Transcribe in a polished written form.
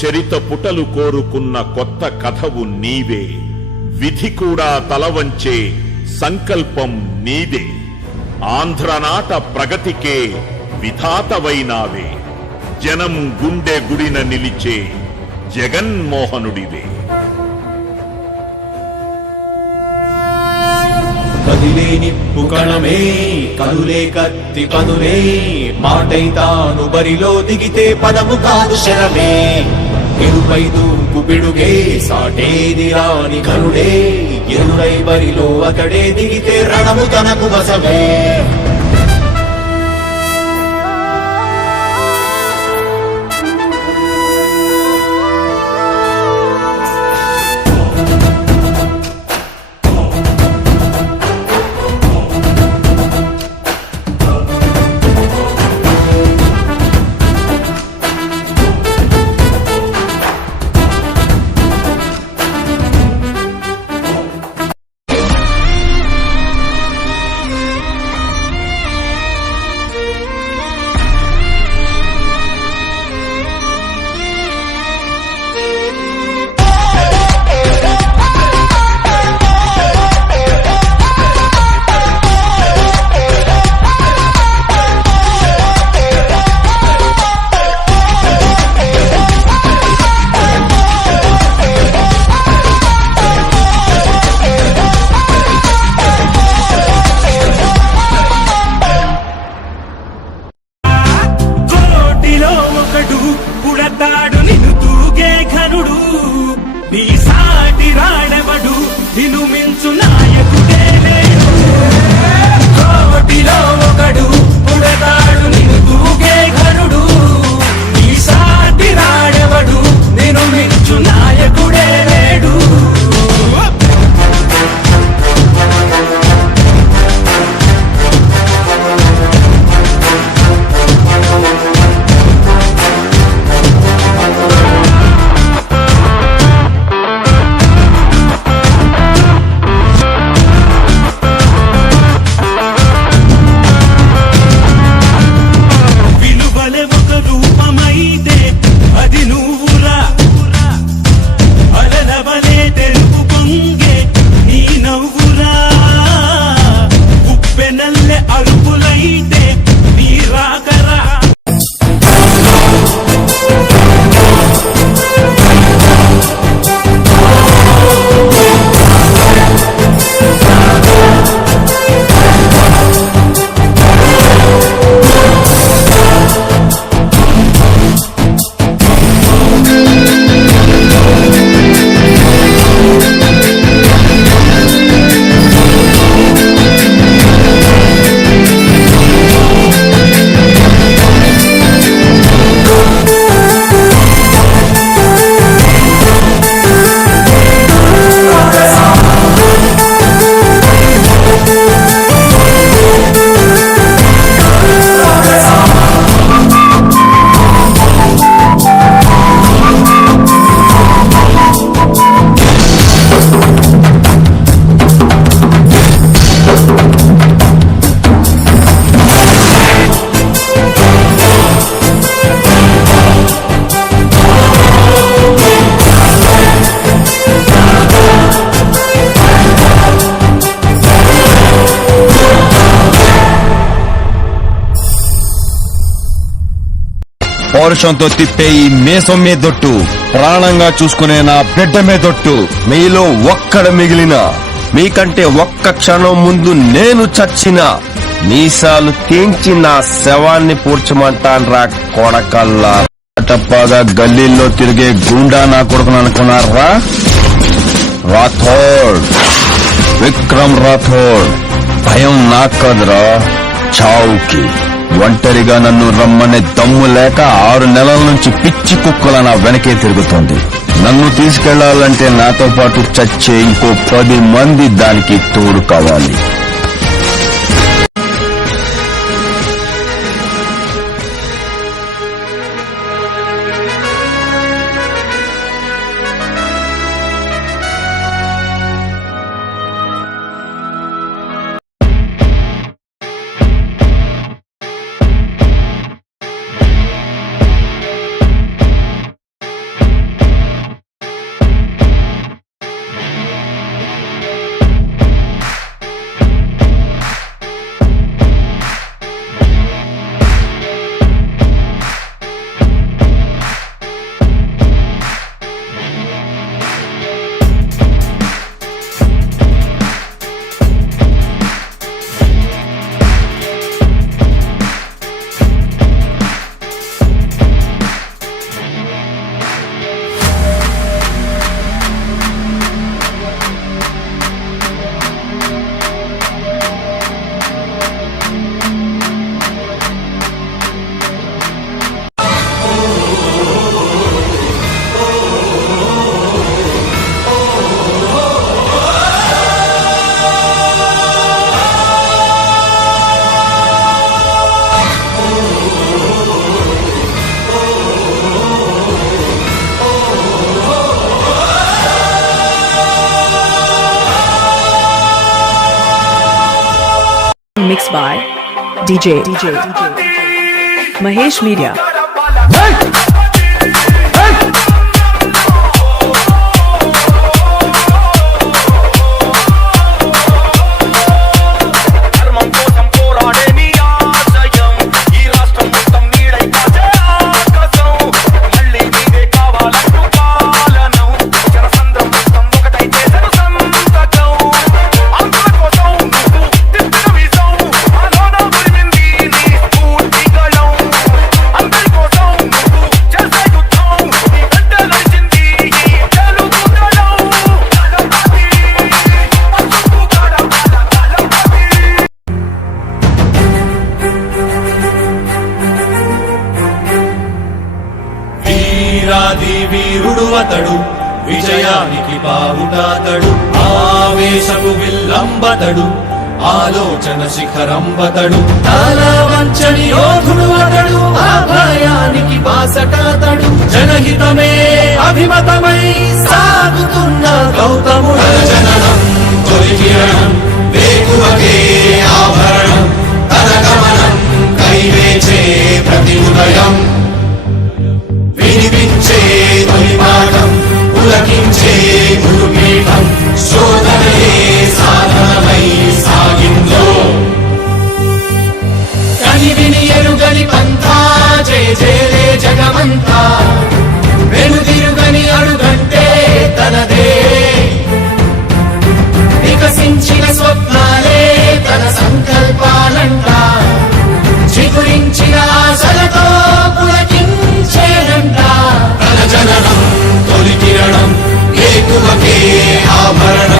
చరిత పుటలు కోరుకున్న కొత్త కథవు నీవే. విధి కూడా తలవంచే సంకల్పం నీదే. ఆంధ్రనాట ప్రగతికే విధాతవైనావే. జనం గుండె గుడిన నిలిచే జగన్మోహనుడివే. కదిలే నిప్పు కణమే, కదులే కత్తి పదులే, మాటై తాను బరిలో దిగితే పదము కాదు శరమే. ఎరుపై దూకు పిడుగే, సాటేది రాని కరుడే, ఎరుడై బరిలో అతడే దిగితే రణము తనకు వశమే. పుడతాడు నిన్ను తూగే ఘనుడు, నీ సాటి రాడవడు, నిన్ను మించు నాయకుడే లేడు. కోటిలో ఒకడు పుడతాడు నిన్ను తూగే ఘనుడు, నీ సాటి రాడవడు, నిన్ను మించు నాయకుడే లేడు. పౌరుషంతో తిప్పే ఈ మీసం మీదొట్టు, ప్రాణంగా చూసుకునే నా బిడ్డ మీదొట్టు. మీలో ఒక్కడ మిగిలిన, మీకంటే ఒక్క క్షణం ముందు నేను చచ్చినా మీసాలు తీంచి నా శవాన్ని పూడ్చమంటాన్రా కొడకల్లా. టప్పాగా గల్లీల్లో తిరిగే గుండా నా కొడుకును అనుకున్నారా? రాథోడ్, విక్రమ్ రాథోడ్. భయం నాకు కదరా, చావుకి. ఒంటరిగా నన్ను రమ్మనే దమ్ము లేక 6 నెలల నుంచి పిచ్చి కుక్కల నా వెనకే తిరుగుతోంది. నన్ను తీసుకెళ్లాలంటే నాతో పాటు చచ్చే ఇంకో 10 మంది దానికి తోడు కావాలి. mixed by DJ Mahesh Media. ధర్మం కోసం పోరాడే నీ ఆశయం ఈ రాష్ట్రం మొత్తం నీడై కాచే ఆకాశం మళ్ళీ నీదే కావాలంటూ పాలనం జనసంద్రం మొత్తం ఒకటై చేసెను సంతకం ఆంధ్రుల కోసం నువ్వు తిప్పిన విజం ఆలోన ఉరిమింది నీ స్ఫూర్తి గళం అందరి కోసం నువ్వు చేసే యుద్ధం నీ వెంట నడిచింది ఈ తెలుగు దళం దళపతి పసుపు గడపల దళపతి వీరాది వీరుడు అతడు విజయానికి పావుటాతడు ఆవేశపు విల్లంబతడు ఆలోచన శిఖరంబతడు తల వంచని యోధుడు అతడు అభయానికి బాసటాతడు జనహితమే అభిమతమై సాగుతున్న గౌతముడు జననం తొలి కిరణం వేకువకే ఆభరణం తన గమనం కైవేచే ప్రతి ఉదయం వినిపించే తొలి పాఠం పులకించే గురుపీఠం శోధనయే సాధనమై సాగిందో కని విని ఎరుగని పంథా జయ జయలే జగమంతా వెనుదిరుగని అడుగంటే తనదే వికసించిన స్వప్నాలే తన సంకల్పాలంట చిగురించిన ఆశలతో పులకించేనంట తన జననం తొలి కిరణం ఏకువకే ఆభరణం